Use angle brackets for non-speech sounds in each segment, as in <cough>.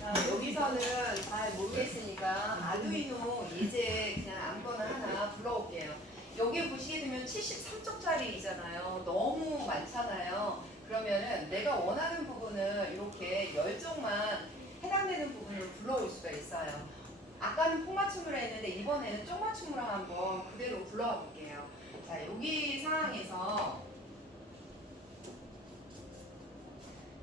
자, 여기서는 잘 모르겠으니까 아두이노 예제 그냥 아무거나 하나 불러올게요. 여기 보시게 되면 73쪽짜리잖아요. 너무 많잖아요. 그러면은 내가 원하는 부분을 이렇게 10쪽만 해당되는 부분을 불러올 수가 있어요. 아까는 폭맞춤으로 했는데 이번에는 쪽맞춤으로 한번 그대로 불러와 볼게요. 자, 여기 상황에서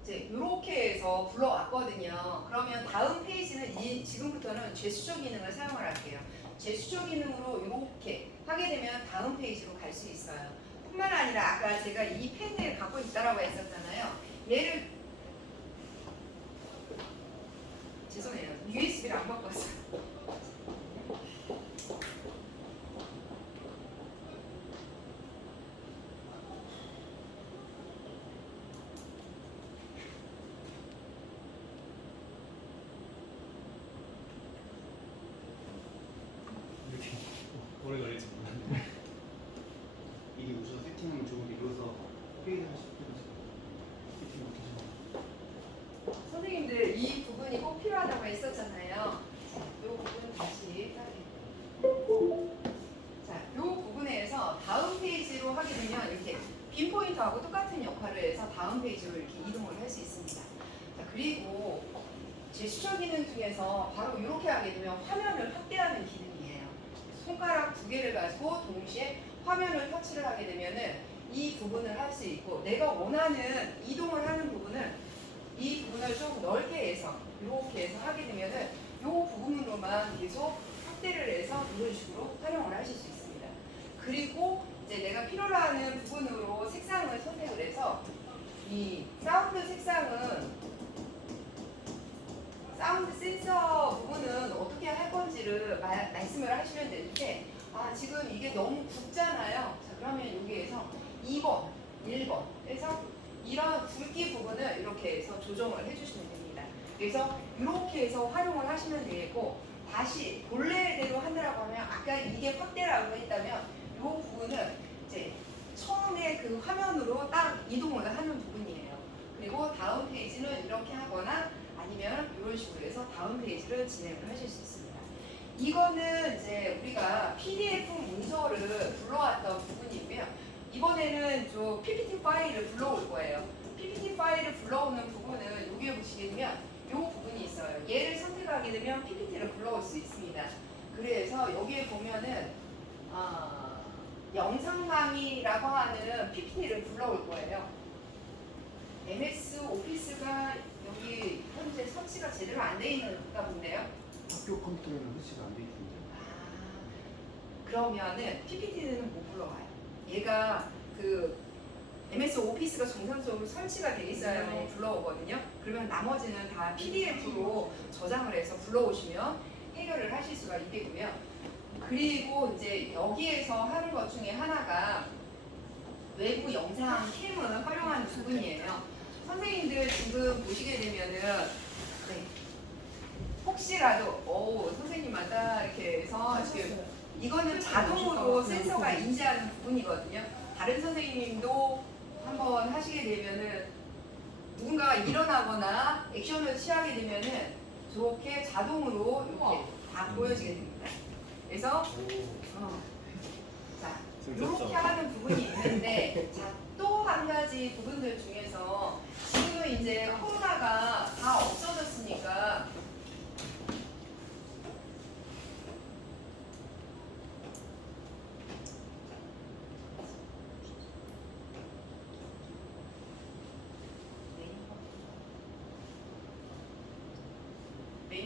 이제 이렇게 해서 불러왔거든요. 그러면 다음 페이지는 이, 지금부터는 제수조 기능을 사용을 할게요. 제수조 기능으로 이렇게 하게 되면 다음 페이지로 갈 수 있어요. 뿐만 아니라 아까 제가 이 펜을 갖고 있다라고 했었잖아요. 얘를 죄송해요. USB를 안 갖고 왔어요. 오래 걸릴지 몰랐네. 미리 우선 세팅하면 좋은데 이어서 회의를 하실 때는 세팅 못하시면 선생님들 이 부분이 꼭 필요하다고 했었잖아요. 자, 이 부분 다시 따르고. 자, 이 부분에서 다음 페이지로 하게 되면 이렇게 빈 포인트하고 똑같은 역할을 해서 다음 페이지로 이렇게 이동을 할 수 있습니다. 자, 그리고 제스처 기능 중에서 바로 이렇게 하게 되면 화면을 확대하는 기능이에요. 손가락 두 개를 가지고 동시에 화면을 터치를 하게 되면은 이 부분을 할 수 있고 내가 원하는 이동을 하는 부분은 이 부분을 좀 넓게 해서 이렇게 해서 하게 되면은 이 부분으로만 계속 확대를 해서 이런 식으로 활용을 하실 수 있습니다. 그리고 이제 내가 필요로 하는 부분으로 색상을 선택을 해서 이 사운드 색상은 사운드 센서 건지를 마- 말씀을 하시면 되는데 아 지금 이게 너무 굵잖아요. 자 그러면 여기에서 2번, 1번 해서 이런 굵기 부분을 이렇게 해서 조정을 해주시면 됩니다. 그래서 이렇게 해서 활용을 하시면 되고 다시 본래대로 한다라고 하면 아까 이게 확대라고 했다면 이 부분은 이제 처음에 그 화면으로 딱 이동을 하는 부분이에요. 그리고 다음 페이지는 이렇게 하거나 아니면 이런 식으로 해서 다음 페이지를 진행을 하실 수 있습니다. 이거는 이제 우리가 PDF 문서를 불러왔던 부분이고요. 이번에는 저 PPT 파일을 불러올 거예요. PPT 파일을 불러오는 부분은 여기에 보시게 되면 이 부분이 있어요. 얘를 선택하게 되면 PPT를 불러올 수 있습니다. 그래서 여기에 보면은 아, 영상 강의라고 하는 PPT를 불러올 거예요. MS 오피스가 여기 현재 설치가 제대로 안 돼 있는가 본데요. 학교 컴퓨터에는 설치가 안 돼 있던데 아, 그러면은 PPT는 못 불러와요. 얘가 그 MS 오피스가 정상적으로 설치가 돼 있어야 네. 불러오거든요. 그러면 나머지는 다 PDF로 저장을 해서 불러오시면 해결을 하실 수가 있겠고요. 그리고 이제 여기에서 하는 것 중에 하나가 외부 영상 캠을 활용하는 부분이에요. 선생님들 지금 보시게 되면은 네. 혹시라도 오 선생님마다 이렇게 해서 이렇게 이거는 자동으로 센서가 인지하는 부분이거든요. 다른 선생님도 한번 하시게 되면은 누군가가 일어나거나 액션을 취하게 되면은 저렇게 자동으로 이렇게 다 보여지게 됩니다. 그래서 어, 자 이렇게 하는 부분이 <laughs> 있는데 자또한 가지 부분들 중에서 지금은 이제 코로나가 다 없어졌으니까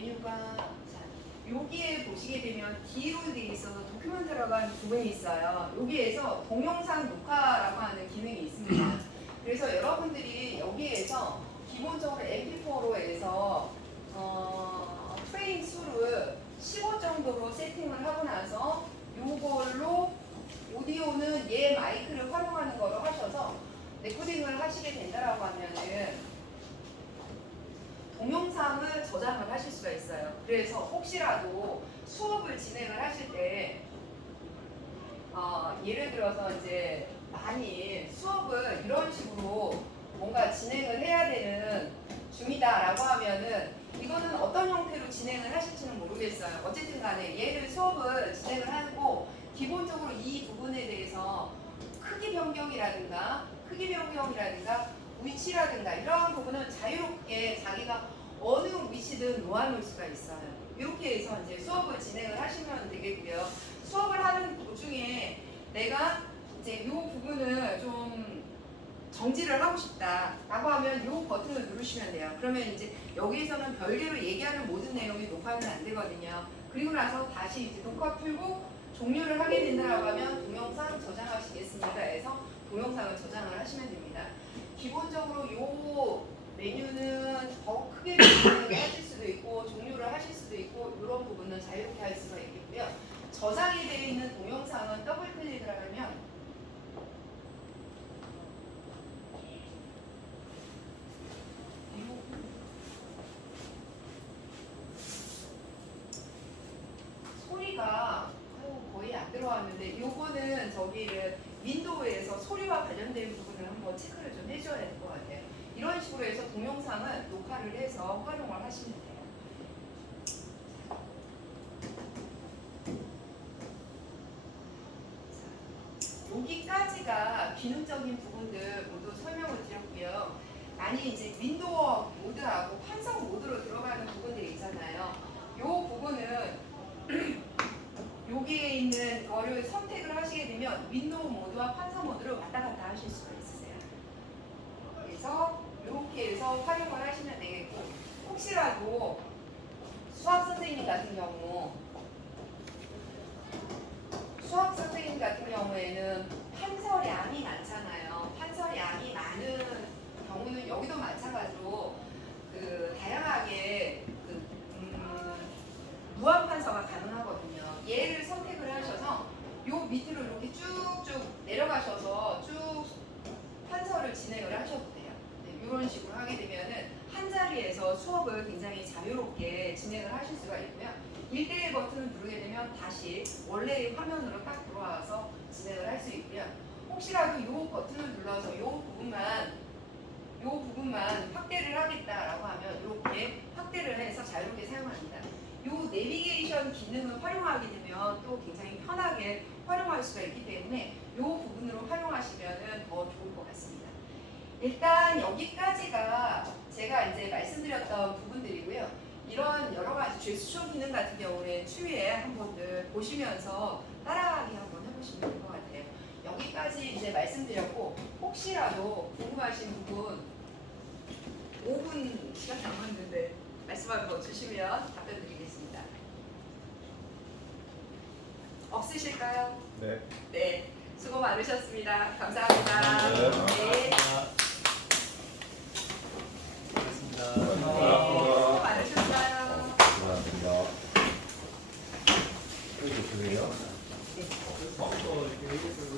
메뉴가 자 여기에 보시게 되면 뒤로 돼 있어서 도큐ment 들어간 부분이 있어요. 여기에서 동영상 녹화라고 하는 기능이 있습니다. 그래서 여러분들이 여기에서 기본적으로 MP4로 해서 어, 트레인 수를 15 정도로 세팅을 하고 나서 요걸로 오디오는 얘 마이크를 활용하는 거로 하셔서 레코딩을 하시게 된다라고 하면은 동영상을 저장을 하실 수가 있어요. 그래서 혹시라도 수업을 진행을 하실 때 어, 예를 들어서 이제 많이 수업을 이런 식으로 뭔가 진행을 해야 되는 식으로 진행을 하실지는 모르겠어요. 어쨌든 간에 얘를 수업을 진행을 하고 기본적으로 이 부분에 대해서 크기 변경이라든가 크기 변경이라든가 위치라든가 이러한 부분은 자유롭게 자기가 어느 위치든 놓아놓을 수가 있어요. 이렇게 해서 이제 수업을 진행을 하시면 되겠고요. 수업을 하는 도중에 내가 이제 이 부분을 좀 정지를 하고 싶다라고 하면 이 버튼을 누르시면 돼요. 그러면 이제 여기에서는 별개로 얘기하는 모든 내용이 녹화는 안 되거든요. 그리고 나서 다시 이제 녹화 풀고 종료를 하게 된다라고 하면 동영상 저장하시겠습니까? 해서 동영상을 저장을 하시면 됩니다. 기본적으로 이 메뉴는 더 크게 <coughs> 하실 수도 있고 종료를 하실 수도 있고 이런 부분은 자유롭게 할 수가 있겠고요. 저장이 되어 있는 동영상은 더블 클릭을 하면 소리가 거의 안 들어왔는데 요거는 저기를 윈도우에서 소리와 관련된 부분을 한번 체크를 좀 해줘야 될 것 같아요. 이런 식으로 해서 동영상은 녹화를 해서 활용을 하시면 돼요. 자, 여기까지가 기능적인 부분들 모두 설명을 드렸고요. 많이 이제 윈도우 모드하고 판성 모드로 들어가는 부분들이 있잖아요. 요 부분은 여기에 있는 거를 선택을 하시게 되면 윈도우 모드와 판서 모드를 왔다 갔다 하실 수가 있으세요. 그래서 이렇게 해서 활용을 하시면 되겠고 혹시라도 수학 선생님 같은 경우 수학 선생님 같은 경우에는 판서량이 많잖아요. 판서량이 많은 경우는 여기도 마찬가지로 그 다양하게 그 음, 무한 판서가 가능하거든요. 얘를 선택을 하셔서 요 밑으로 이렇게 쭉쭉 내려가셔서 쭉 판서를 진행을 하셔도 돼요. 네, 이런 식으로 하게 되면은 한 자리에서 수업을 굉장히 자유롭게 진행을 하실 수가 있고요. 1대1 버튼을 누르게 되면 다시 원래의 화면으로 딱 들어와서 진행을 할 수 있고요. 혹시라도 이 버튼을 눌러서 이 부분만 이 부분만 확대를 하겠다라고 하면 이렇게 확대를 해서 자유롭게 사용합니다. 이 내비게이션 기능을 활용하게 되면 또 굉장히 편하게 활용할 수가 있기 때문에 이 부분으로 활용하시면 더 좋을 것 같습니다. 일단 여기까지가 제가 이제 말씀드렸던 부분들이고요. 이런 여러 가지 제스처 기능 같은 경우는 추후에 한 번들 보시면서 따라가기 한번 해보시면 될 것 같아요. 여기까지 이제 말씀드렸고 혹시라도 궁금하신 부분 5분 시간 남았는데 말씀을 더 주시면 답변 드리겠습니다. 없으실까요? 네. 네. 수고 많으셨습니다. 감사합니다. 감사합니다. 네. 아,